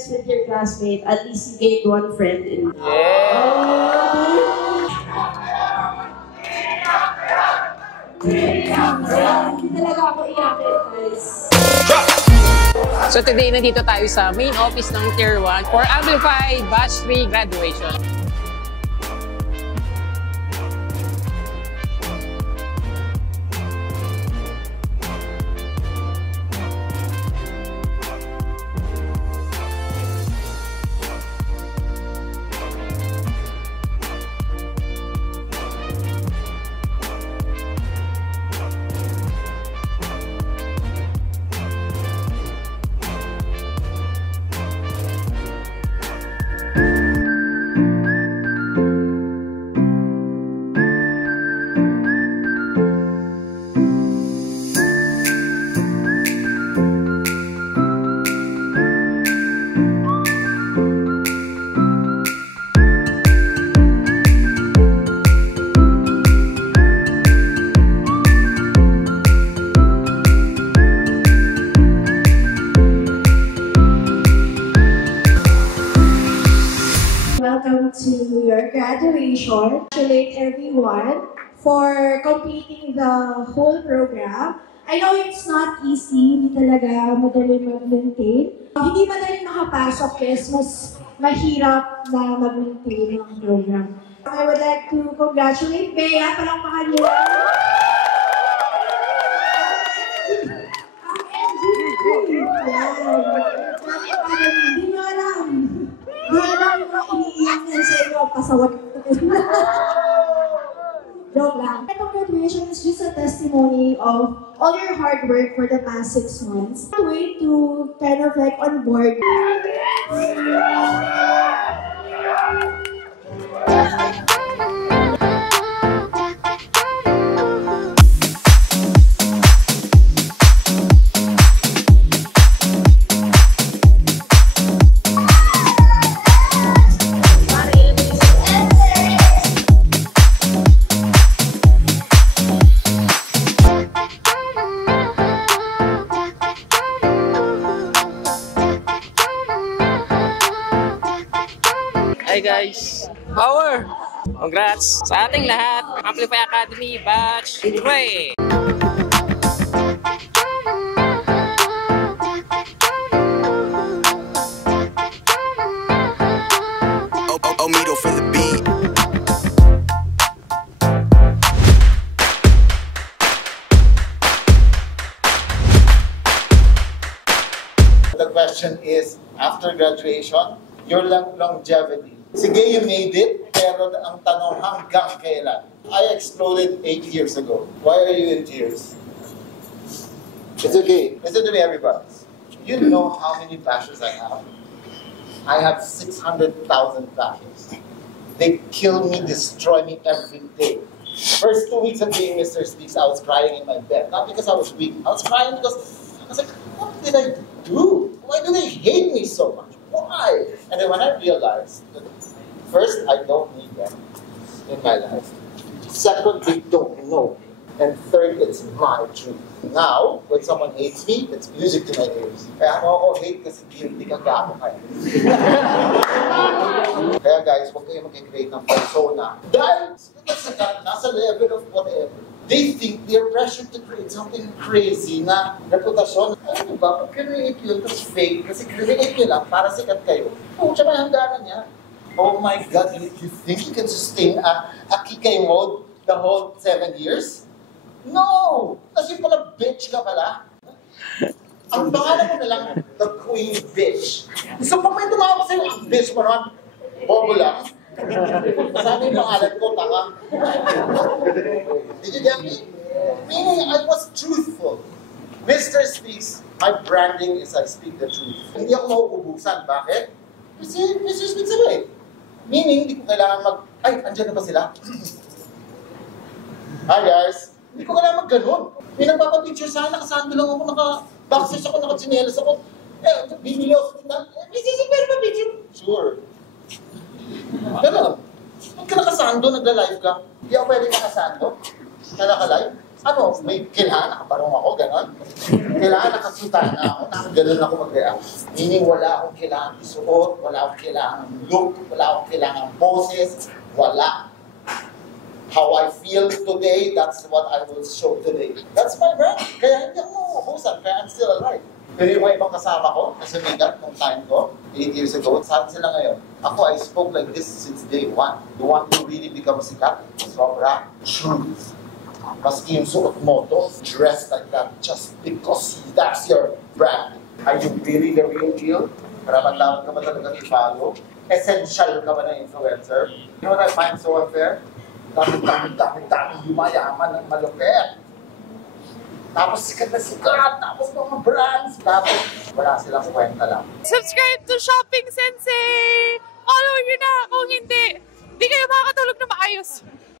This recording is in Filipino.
friends with your classmate, at least you gained one friend in Yeah! Hindi talaga ako iyakin, guys. So today, nandito tayo sa main office ng Tier 1 for Amplify Batch 3 graduation. Welcome to your graduation. Congratulate everyone for completing the whole program. I know it's not easy, hindi talaga madali mag-maintain. Hindi madali makapasok, yes, mas mahirap na mag-maintain ang program. I would like to congratulate Bea, palakpakan niyo. Ang MVP. Hindi nyo alam. Hindi alam mo iniiyak yan sa inyo, pasawat. Joke lang. Itong graduation is just a testimony of all your hard work for the past 6 months. A way to kind of like onboard. Hi guys! Power! Congrats sa ating lahat! Amplify Academy Batch 3! Omido for the beat. The question is, after graduation, your longevity. Sige, you made it, pero ang tanong hanggang kailan? I exploded 8 years ago. Why are you in tears? It's okay. Listen to me, everybody. You know how many bashes I have? I have 600,000 bashes. They kill me, destroy me every day. First 2 weeks of being Mr. Speaks, I was crying in my bed. Not because I was weak. I was crying because I was like, what did I do? Why do they hate me so much? Why? And then when I realized that first, I don't need them in my life. Second, they don't know me. And third, it's my truth. Now, when someone hates me, it's music to my ears. Kaya ako hate kasi guilty kang gapo kayo. Kaya guys, huwag kayo mag-create ng persona. Dahil nasa level of whatever. They think they're pressured to create something crazy na reputasyon. Ano ba? Pag create yun, tapos fake, kasi create nyo lang para sikat kayo. Oo, siya may hangganan niya. Oh my God, you think you can sustain a kikay mode the whole 7 years? No! Kasi pala bitch ka pala. Ang pangalan mo na lang, the queen bitch. So pag may tumawag sa'yo, ang bitch mo naman, bobo lang. Sabi yung pangalan ko, tanga. Did you get me? Meaning, I was truthful. Mr. Speaks, my branding is I speak the truth. Hindi ako mauubusan. Bakit? Kasi Mr. Speaks away. Meaning, hindi ko kailangan ay, andyan na ba sila? Hi guys. Hindi ko kailangan mag-ganon. May nagpapapicture sa akin, nakasando lang ako, naka-boxers ako, naka-chinelas ako. Bibili ako na, Mr. Speaks, pwede ba picture? Sure. Ganon. Huwag ka nakasando, nagla-live ka. Hindi ako pwede nakasando, na naka-live. Ano, may kailangan nakaparong ako, ganon. Kailangan nakasuta na ako, Ganun ako mag-react. Meaning wala akong kailangan isuot, wala akong kailangan look, wala akong kailangan poses, wala. How I feel today, that's what I will show today. That's my brand. Kaya hindi ako mauubusan, kaya I'm still alive. Pero yung mga ibang kasama ko, kasi migat nung time ko, 8 years ago, saan sila ngayon? Ako, I spoke like this since day one. You want to really become sikat? Sobra. Truth. Maski yung suot mo to, dress like that just because that's your brand. Are you really the real deal? Karaman-laman ka ba talagang i-follow? Essential ka ba na influencer? You know what I find so unfair? Dami yumayaman ng malupet. Tapos sikat na sikat, tapos mga brands, tapos wala silang kwenta lang. Subscribe to Shopping Sensei! Follow nyo na kung hindi kayo makakatulog na maayos.